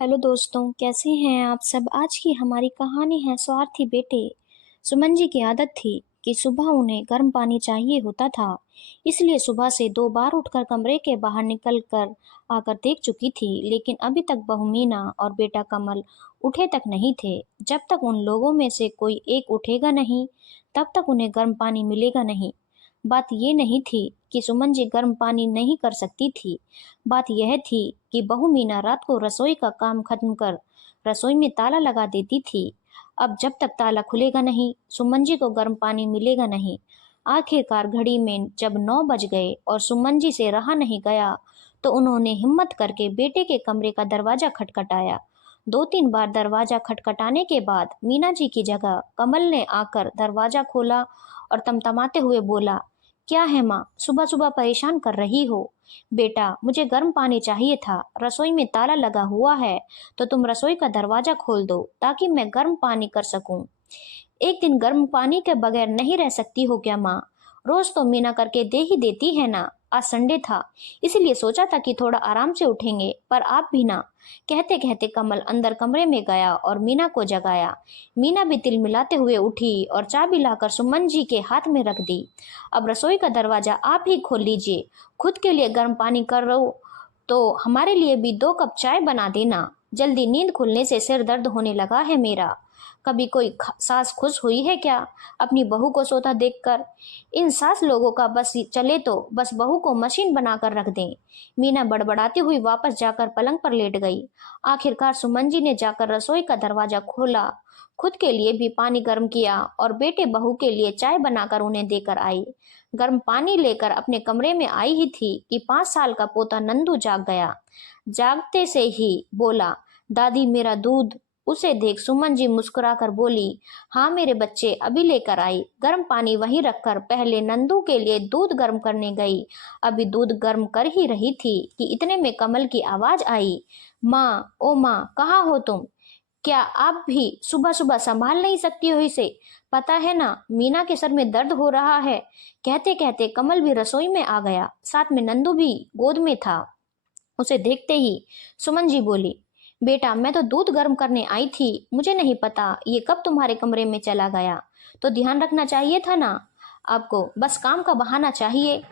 Hello दोस्तों, कैसे हैं आप सब। आज की हमारी कहानी है स्वार्थी बेटे। सुमन जी की आदत थी कि सुबह उन्हें गर्म पानी चाहिए होता था। इसलिए सुबह से 2 बार उठकर कमरे के बाहर निकल कर आकर देख चुकी थी, लेकिन अभी तक बहू मीना और बेटा कमल उठे तक नहीं थे। जब तक उन लोगों में से कोई एक उठेगा नहीं, तब तक उन्हें गर्म पानी मिलेगा नहीं। बात ये नहीं थी कि सुमन जी गर्म पानी नहीं कर सकती थी। बात यह थी कि बहू मीना रात को रसोई का काम खत्म कर रसोई में ताला लगा देती थी। अब जब तक ताला खुलेगा नहीं, सुमन जी को गर्म पानी मिलेगा नहीं। आखिरकार घड़ी में जब 9 बज गए और सुमन जी से रहा नहीं गया, तो उन्होंने हिम्मत करके बेटे के कमरे का दरवाजा खटखटाया। 2-3 बार दरवाजा खटखटाने के बाद मीना जी की जगह कमल ने आकर दरवाजा खोला और तमतमाते हुए बोला, क्या है माँ, सुबह सुबह परेशान कर रही हो। बेटा, मुझे गर्म पानी चाहिए था, रसोई में ताला लगा हुआ है, तो तुम रसोई का दरवाजा खोल दो ताकि मैं गर्म पानी कर सकूं। एक दिन गर्म पानी के बगैर नहीं रह सकती हो क्या माँ? रोज तो मीना करके दे ही देती है ना। आज संडे था, इसलिए सोचा था कि थोड़ा आराम से उठेंगे, पर आप भी ना। कहते कहते कमल अंदर कमरे में गया और मीना को जगाया। मीना भी तिल मिलाते हुए उठी और चाबी लाकर सुमन जी के हाथ में रख दी। अब रसोई का दरवाजा आप ही खोल लीजिए। खुद के लिए गर्म पानी कर रहो तो हमारे लिए भी 2 कप चाय बना देना। जल्दी, नींद खुलने से सिर दर्द होने लगा है मेरा। कभी कोई सास खुश हुई है क्या अपनी बहू को सोता देखकर? इन सास लोगों का बस चले तो बस बहू को मशीन बनाकर रख दें। मीना बड़बड़ाती हुई वापस जाकर पलंग पर लेट गई। आखिरकार सुमन जी ने जाकर रसोई का दरवाजा खोला, खुद के लिए भी पानी गर्म किया और बेटे बहू के लिए चाय बनाकर उन्हें देकर आई। गर्म पानी लेकर अपने कमरे में आई ही थी कि 5 साल का पोता नंदू जाग गया। जागते से ही बोला, दादी मेरा दूध। उसे देख सुमन जी मुस्कुराकर बोली, हाँ मेरे बच्चे, अभी लेकर आई। गर्म पानी वहीं रखकर पहले नंदू के लिए दूध गर्म करने गई। अभी दूध गर्म कर ही रही थी कि इतने में कमल की आवाज आई, माँ, ओ माँ, कहाँ हो तुम? क्या आप भी सुबह सुबह संभाल नहीं सकती हो इसे? पता है ना, मीना के सर में दर्द हो रहा है। कहते कहते कमल भी रसोई में आ गया, साथ में नंदू भी गोद में था। उसे देखते ही सुमन जी बोली, बेटा, मैं तो दूध गर्म करने आई थी, मुझे नहीं पता ये कब तुम्हारे कमरे में चला गया। तो ध्यान रखना चाहिए था ना आपको, बस काम का बहाना चाहिए।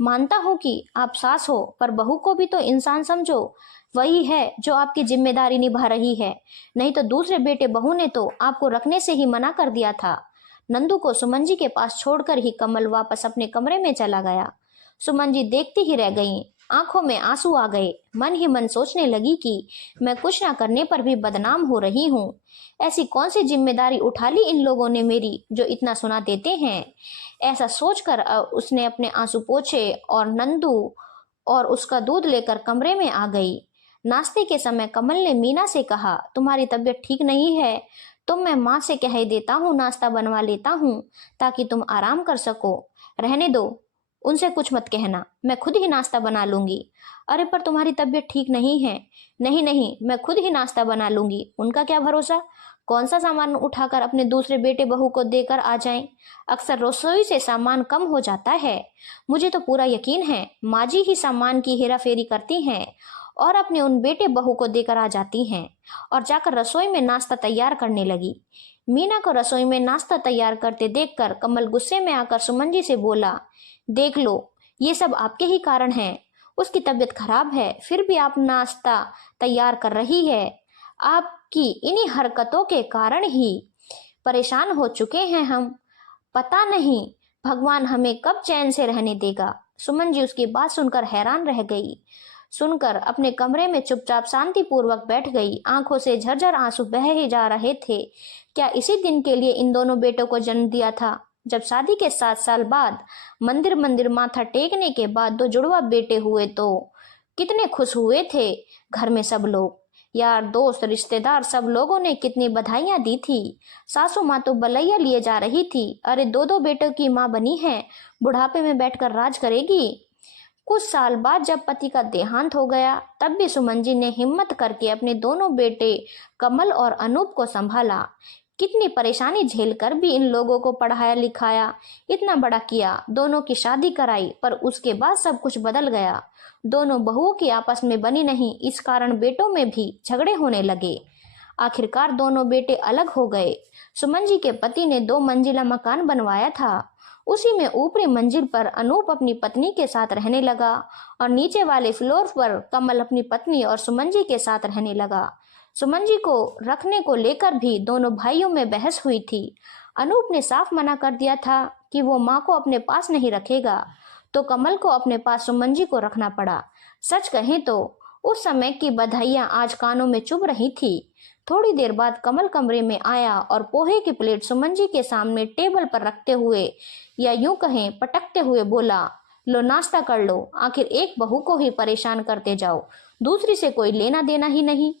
मानता हूँ कि आप सास हो, पर बहू को भी तो इंसान समझो। वही है जो आपकी जिम्मेदारी निभा रही है, नहीं तो दूसरे बेटे बहू ने तो आपको रखने से ही मना कर दिया था। नंदू को सुमन जी के पास छोड़कर ही कमल वापस अपने कमरे में चला गया। सुमन जी देखती ही रह गईं, आंखों में आंसू आ गए। मन ही मन सोचने लगी कि मैं कुछ ना करने पर भी बदनाम हो रही हूँ। ऐसी कौन सी जिम्मेदारी उठा ली इन लोगों ने मेरी, जो इतना सुना देते हैं। ऐसा सोचकर उसने अपने आंसू पोंछे और नंदू और उसका दूध लेकर कमरे में आ गई। नाश्ते के समय कमल ने मीना से कहा, तुम्हारी तबीयत ठीक नहीं है तो मैं माँ से कह देता हूँ, नाश्ता बनवा लेता हूँ ताकि तुम आराम कर सको। रहने दो, उनसे कुछ मत कहना, मैं खुद ही नाश्ता बना लूंगी। अरे पर तुम्हारी तबीयत ठीक नहीं है। नहीं नहीं, मैं खुद ही नाश्ता बना लूंगी, उनका क्या भरोसा, कौन सा सामान उठाकर अपने दूसरे बेटे बहू को देकर आ जाएं। अक्सर रसोई से सामान कम हो जाता है। मुझे तो पूरा यकीन है माँ जी ही सामान की हेरा फेरी करती हैं और अपने उन बेटे बहू को देकर आ जाती हैं। और जाकर रसोई में नाश्ता तैयार करने लगी। मीना को रसोई में नाश्ता तैयार करते देखकर कमल गुस्से में आकर सुमन जी से बोला, देख लो, ये सब आपके ही कारण है। उसकी तबीयत खराब है, फिर भी आप नाश्ता तैयार कर रही है। आपकी इन्हीं हरकतों के कारण ही परेशान हो चुके हैं हम। पता नहीं भगवान हमें कब चैन से रहने देगा। सुमन जी उसकी बात सुनकर हैरान रह गई। सुनकर अपने कमरे में चुपचाप शांतिपूर्वक बैठ गई। आंखों से झरझर आंसू बह ही जा रहे थे। क्या इसी दिन के लिए इन दोनों बेटों को जन्म दिया था? जब शादी के 7 साल बाद मंदिर मंदिर माथा टेकने के बाद 2 जुड़वा बेटे हुए तो कितने खुश हुए थे घर में सब लोग। यार दोस्त रिश्तेदार सब लोगों ने कितनी बधाइयां दी थी। सासू माँ तो बलैया लिए जा रही थी, अरे 2-2 बेटों की माँ बनी है, बुढ़ापे में बैठकर राज करेगी। कुछ साल बाद जब पति का देहांत हो गया, तब भी सुमन जी ने हिम्मत करके अपने दोनों बेटे कमल और अनूप को संभाला। कितनी परेशानी झेलकर भी इन लोगों को पढ़ाया लिखाया, इतना बड़ा किया, दोनों की शादी कराई, पर उसके बाद सब कुछ बदल गया। दोनों बहुओं की आपस में बनी नहीं, इस कारण बेटों में भी झगड़े होने लगे। आखिरकार दोनों बेटे अलग हो गए। सुमन जी के पति ने 2 मंजिला मकान बनवाया था। उसी में ऊपरी मंजिल पर अनूप अपनी पत्नी के साथ रहने लगा और नीचे वाले फ्लोर पर कमल अपनी पत्नी और सुमन जी के साथ रहने लगा। सुमन जी को रखने को लेकर भी दोनों भाइयों में बहस हुई थी। अनूप ने साफ मना कर दिया था कि वो माँ को अपने पास नहीं रखेगा, तो कमल को अपने पास सुमन जी को रखना पड़ा। सच कहें तो उस समय की बधाइयां आज कानों में चुभ रही थी। थोड़ी देर बाद कमल कमरे में आया और पोहे की प्लेट सुमन जी के सामने टेबल पर रखते हुए, या यूं कहें पटकते हुए बोला, लो नाश्ता कर लो, आखिर एक बहू को ही परेशान करते जाओ, दूसरी से कोई लेना देना ही नहीं।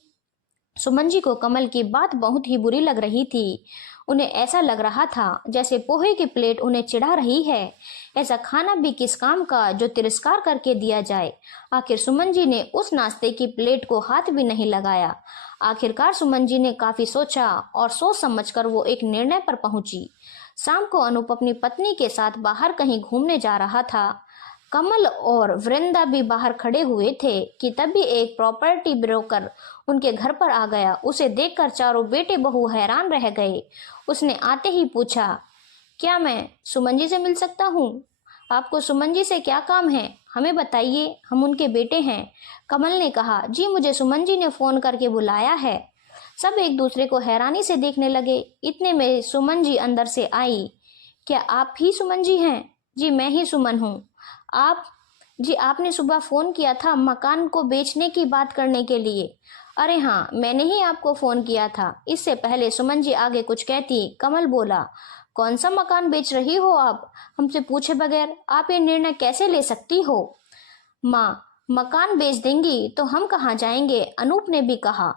सुमन जी को कमल की बात बहुत ही बुरी लग रही थी। उन्हें ऐसा लग रहा था जैसे पोहे की प्लेट उन्हें चिढ़ा रही है। ऐसा खाना भी किस काम का जो तिरस्कार करके दिया जाए। आखिर सुमन जी ने उस नाश्ते की प्लेट को हाथ भी नहीं लगाया। आखिरकार सुमन जी ने काफी सोचा और सोच समझकर वो एक निर्णय पर पहुंची। शाम को अनूप अपनी पत्नी के साथ बाहर कहीं घूमने जा रहा था। कमल और वृंदा भी बाहर खड़े हुए थे कि तभी एक प्रॉपर्टी ब्रोकर उनके घर पर आ गया। उसे देखकर चारों बेटे बहू हैरान रह गए। उसने आते ही पूछा, क्या मैं सुमन जी से मिल सकता हूँ? आपको सुमन जी से क्या काम है, हमें बताइए, हम उनके बेटे हैं। कमल ने कहा, जी मुझे सुमन जी ने फोन करके बुलाया है। सब एक दूसरे को हैरानी से देखने लगे। इतने में सुमन जी अंदर से आई। क्या आप ही सुमन जी हैं? जी मैं ही सुमन हूँ। आप जी, आपने सुबह फोन किया था मकान को बेचने की बात करने के लिए। अरे हाँ, मैंने ही आपको फोन किया था। इससे पहले सुमन जी आगे कुछ कहती, कमल बोला, कौन सा मकान बेच रही हो आप? हमसे पूछे बगैर आप ये निर्णय कैसे ले सकती हो? माँ, मकान बेच देंगी तो हम कहाँ जाएंगे? अनूप ने भी कहा।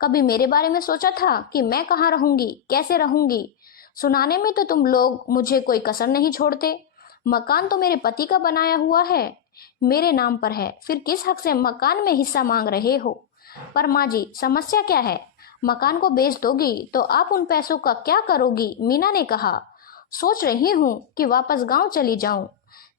कभी मेरे बारे में सोचा था कि मैं कहाँ रहूंगी, कैसे रहूंगी? सुनाने में तो तुम लोग मुझे कोई कसर नहीं छोड़ते। मकान तो मेरे पति का बनाया हुआ है, मेरे नाम पर है, फिर किस हक से मकान में हिस्सा मांग रहे हो? पर माँ जी, समस्या क्या है? मकान को बेच दोगी तो आप उन पैसों का क्या करोगी? मीना ने कहा। सोच रही हूँ कि वापस गांव चली जाऊं,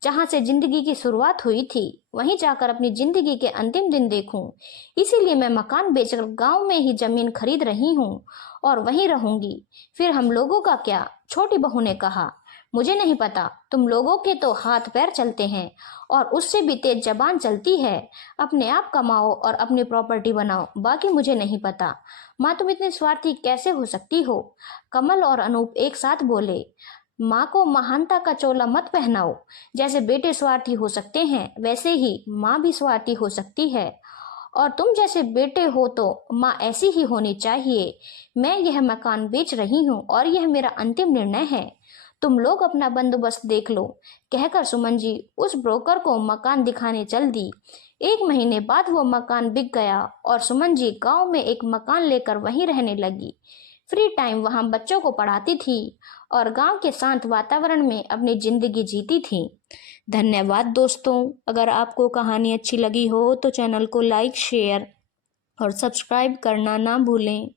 जहां से जिंदगी की शुरुआत हुई थी, वहीं जाकर अपनी जिंदगी के अंतिम दिन देखूं। इसीलिए मैं मकान बेचकर गांव में ही जमीन खरीद रही हूँ और वहीं रहूंगी। फिर हम लोगों का क्या? छोटी बहू ने कहा। मुझे नहीं पता, तुम लोगों के तो हाथ पैर चलते हैं और उससे भी तेज जबान चलती है। अपने आप कमाओ और अपनी प्रॉपर्टी बनाओ, बाकी मुझे नहीं पता। माँ, तुम इतनी स्वार्थी कैसे हो सकती हो? कमल और अनूप एक साथ बोले। माँ को महानता का चोला मत पहनाओ। जैसे बेटे स्वार्थी हो सकते हैं, वैसे ही माँ भी स्वार्थी हो सकती है, और तुम जैसे बेटे हो तो माँ ऐसी ही होनी चाहिए। मैं यह मकान बेच रही हूँ और यह मेरा अंतिम निर्णय है। तुम लोग अपना बंदोबस्त देख लो। कहकर सुमन जी उस ब्रोकर को मकान दिखाने चल दी। 1 महीने बाद वो मकान बिक गया और सुमन जी गांव में एक मकान लेकर वहीं रहने लगी। फ्री टाइम वहां बच्चों को पढ़ाती थी और गांव के शांत वातावरण में अपनी जिंदगी जीती थी। धन्यवाद दोस्तों। अगर आपको कहानी अच्छी लगी हो तो चैनल को लाइक, शेयर और सब्सक्राइब करना ना भूलें।